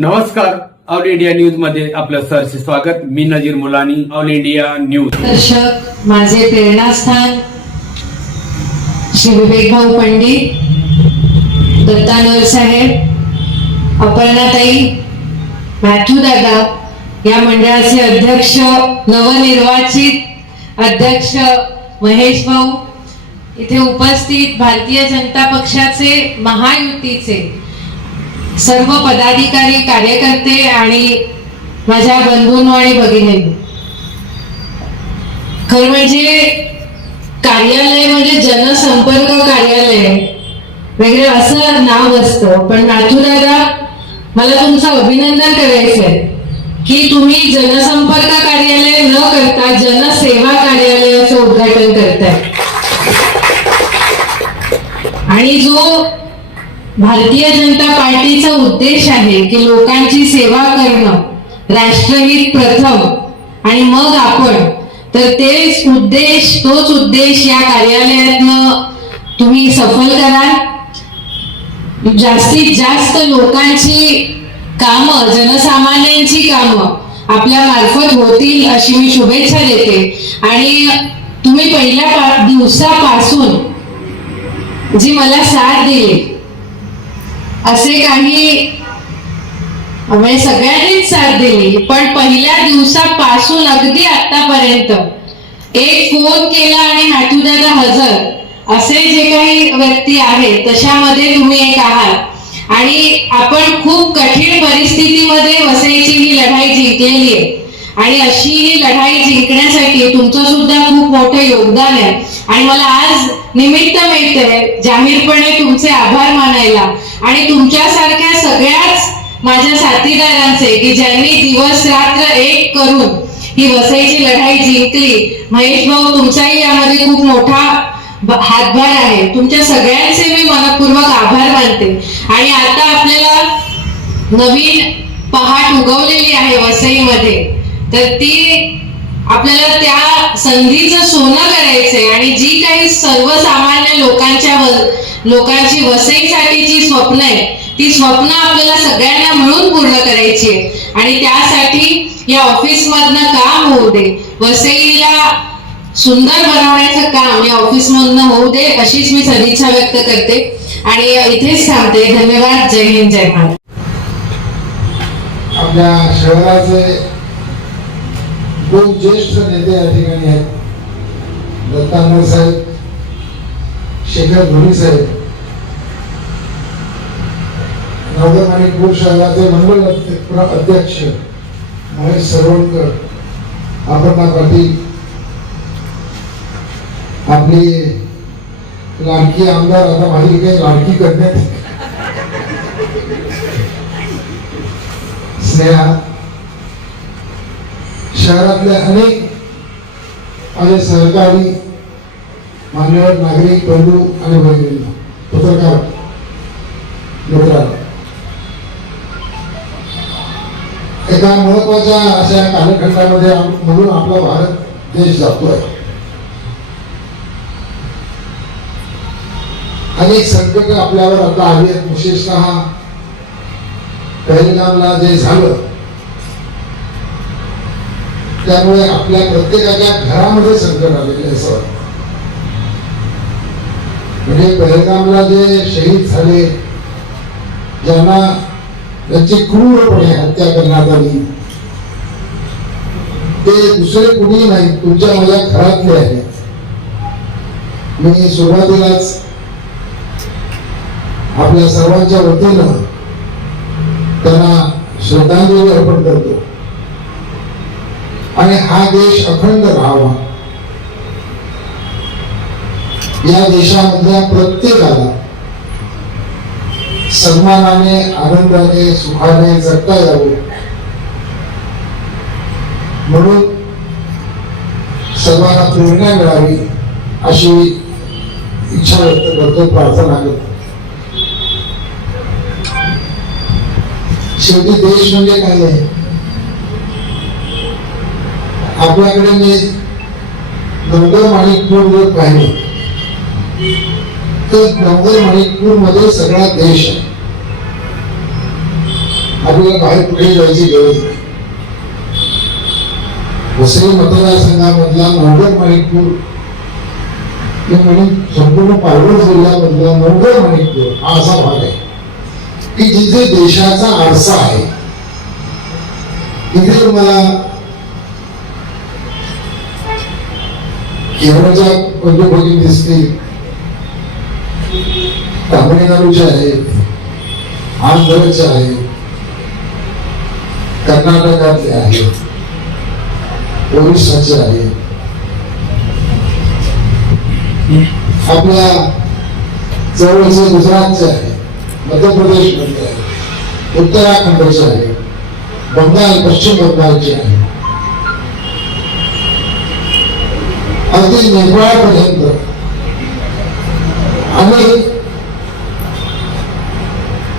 नमस्कार. All India न्यूजमध्ये आपलं सहर्ष स्वागत. मी Nazir Mulani all India news. दर्शक माझे प्रेरणास्थान श्री विवेकभाऊ पंडित दत्तानवर साहेब अपर्णाताई मॅथ्यू दादा या मंडळाचे अध्यक्ष नवनिर्वाचित अध्यक्ष महेश भाऊ इथे उपस्थित भारतीय जनता पक्षाचे महायुतीचे सर्व पदाधिकारी कार्यकर्ते आणि माझ्या बंधूंनो आणि भगिनी खरं म्हणजे कार्यालय म्हणजे जनसंपर्क कार्यालय. वगैरे असं नाव असतं. पण नाथूदादा मला तुमचं अभिनंदन करायचंय की तुम्ही जनसंपर्क कार्यालय न करता जनसेवा कार्यालयाचं उद्घाटन करताय. आणि जो भारतीय जनता पार्टीचा उद्देश आहे की लोकांची सेवा करणं राष्ट्रहित प्रथम. आणि मग आपण तर तेच उद्देश तोच उद्देश या कार्यालयातनं तुम्ही सफल कराल. जास्तीत जास्त लोकांची कामं जनसामान्यांची कामं आपल्या मार्फत होतील अशी मी शुभेच्छा देते. आणि तुम्ही पहिल्या दिवसापासून जी मला साथ दिली असे काही म्हणजे सगळ्यांनीच साथ दिली. पण पहिल्या दिवसापासून अगदी आतापर्यंत एक फोन केला आणि नाटूदादा हजर असे जे काही व्यक्ती आहेत तशामध्ये तुम्ही एक आहात. आणि आपण खूप कठीण परिस्थितीमध्ये वसईची ही लढाई जिंकलेली आहे. आणि अशी ही लढाई जिंकण्यासाठी तुमचं सुद्धा खूप मोठं योगदान आहे. आणि मला आज निमित्त मिळतंय जाहीरपणे तुमचे आभार मानायला. आणि तुमच्यासारख्या सगळ्याच माझ्या साथीदारांचे की ज्यांनी दिवस रात्र एक करून ही वसईची लढाई जिंकली. महेश भाऊ तुमचाही यामध्ये खूप मोठा हातभार आहे. तुमच्या सगळ्यांचे मी मनपूर्वक आभार मानते. आणि आता आपल्याला नवीन पहाट उगवलेली आहे वसईमध्ये. तर ती आपल्याला त्या संधीचं सोनं करायचंय आणि जी काही सर्वसामान्य लोकांच्या लोकांची वसईसाठी जी स्वप्न आहे ती स्वप्न आपल्याला सगळ्यांना मिळून पूर्ण करायची आहे. आणि त्यासाठी या ऑफिस मधनं काम होऊ दे. वसईला सुंदर बनवण्याचं काम या ऑफिस मधनं होऊ दे अशीच मी सदिच्छा व्यक्त करते. आणि इथेच थांबते. धन्यवाद. जय हिंद जय भारत. आपल्या शहराचे दोन ज्येष्ठ नेते या ठिकाणी आहेत. दत्तांबर साहेब शेखर धोनी साहेब आणि मणिपूर शहराचे मंडळ अध्यक्ष महेश सरवणकर अपर्णा पाटील आपली लाडकी आमदार आता माझी काही लाडकी करण्यात स्नेहा शहरातले अनेक माझे सहकारी मान्यवर नागरिक बंधू आणि भगिनी पत्रकार मित्रांनो एका महत्त्वाच्या अशा कालखंडामध्ये म्हणून आपला भारत देश जातोय. अनेक संकट आपल्यावर आता आली आहेत. विशेषतः परिणामला जे झालं त्यामुळे आपल्या प्रत्येकाच्या घरामध्ये संकट आलेले असं म्हणजे पहलगामला जे शहीद झाले ज्यांना त्यांची क्रूरपणे हत्या करण्यात आली ते दुसरे कुणी नाही तुमच्या माझ्या घरातले आहेत. मी सुरुवातीलाच आपल्या सर्वांच्या वतीनं त्यांना श्रद्धांजली अर्पण करतो. आणि हा देश अखंड राहावा. या देशामधल्या प्रत्येकाला सन्मानाने आनंदाने सुखाने जगता यावं. म्हणून सर्वांना प्रेरणा मिळावी अशी इच्छा व्यक्त करतो प्रार्थना करतो. शेवटी देश म्हणजे काय आहे? आपल्याकडे मी नवगर माणिकपूर पाहिलं तर नवगर माणिकपूरमध्ये सगळा देश आहे. आपल्याला बाहेर कुठे जायची गरज नाही. वसई मतदारसंघामधला नवगर माणिकपूर म्हणून संपूर्ण पालघर जिल्ह्यामधला नवगर माणिकपूर हा असा भाग आहे. की जिथे देशाचा आरसा आहे तिथे केवळच्या म्हणजे पंचभोगी दिसतील तामिळनाडूच्या आहेत आंध्रच्या आहेत कर्नाटकातले आहेत ओरिसाचे आहेत आपल्या जवळचे गुजरातचे आहे. मध्य प्रदेश मधले आहे. उत्तराखंडचे आहे. बंगाल पश्चिम बंगालचे आहे. अगदी नेपाळपर्यंत आणि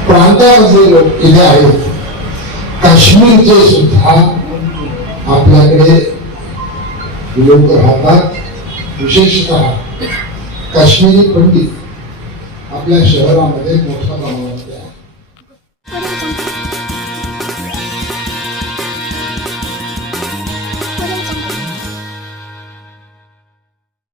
प्रांतामधले लोक इथे आहेत. काश्मीरचे सुद्धा आपल्याकडे लोक राहतात. विशेषतः काश्मीरी पंडित आपल्या शहरामध्ये मोठ्या प्रमाणात